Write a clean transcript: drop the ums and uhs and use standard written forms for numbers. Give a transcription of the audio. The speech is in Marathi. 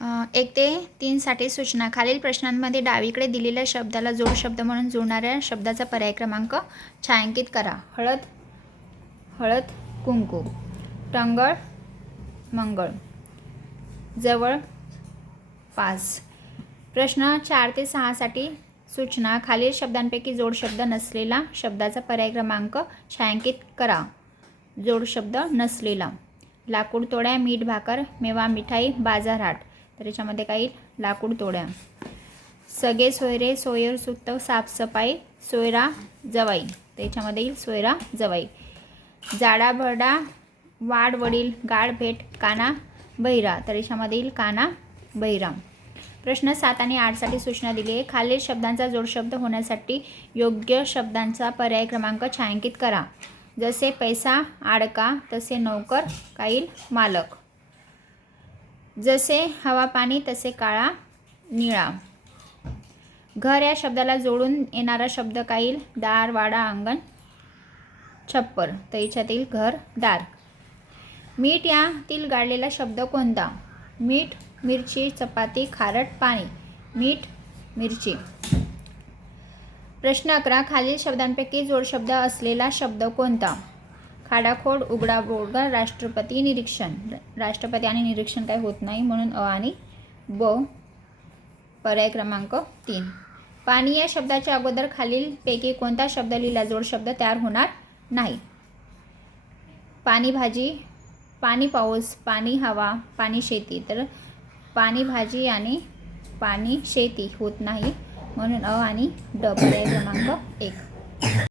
1 ते 3 साठी सूचना. खालील प्रश्नांमध्ये डावीकडे दिलेल्या शब्दाला जोड शब्द म्हणून जुळणाऱ्या शब्दाचा पर्याय क्रमांक छायांकित करा. हळद, हळद कुंकू. टंगळ, मंगळ. जवळ, पास. प्रश्न 4 ते 6 साठी सूचना. खालील शब्दांपैकी जोड शब्द नसलेला शब्दाचा पर्याय क्रमांक छायांकित करा. जोड शब्द नसलेला. लाकूड तोड्या, मीठ भाकर, मेवा मिठाई, बाजारहाट. तर याच्यामध्ये काही लाकूड तोड्या. सगळे सोयरे, सोयर सुक्त, साफसफाई, सोयरा जवाई. तर याच्यामध्ये येईल सोयरा जवाई. जाडा भरडा, वाड वडील, गाड भेट, काना बहिरा. तर याच्यामध्ये येईल काना बहिरा. प्रश्न 7 आणि 8 साठी सूचना दिली आहे. खालील शब्दांचा जोडशब्द होण्यासाठी योग्य शब्दांचा पर्याय क्रमांक छायांकित करा. जसे पैसा, आडका, तसे नौकर, काईल मालक. जसे हवा पाणी, तसे काळा निळा. घर या शब्दाला जोडून येणारा शब्द काईल दार, वाडा, अंगण, छप्पर. तर याच्यातील घर, दार. मीठ यातील गाडलेला शब्द कोणता? मीठ, मिरची, चपाती, खारट, पाणी. मीठ, मिरची. प्रश्न 11. खालील शब्दांपैकी जोडशब्द असलेला शब्द कोणता? खाडाखोड, उघडा बोडगा, राष्ट्रपती, निरीक्षण. राष्ट्रपती आणि निरीक्षण काही होत नाही म्हणून अ आणि ब पर्याय क्रमांक 3. पाणी या शब्दाच्या अगोदर खालीलपैकी कोणता शब्द लिहिला जोडशब्द तयार होणार नाही? पाणी भाजी, पाणी पाऊस, पाणी हवा, पाणी शेती. तर पाणी भाजी आणि पाणी शेती होत नाही म्हणून अ आणि ड पर्याय क्रमांक 1.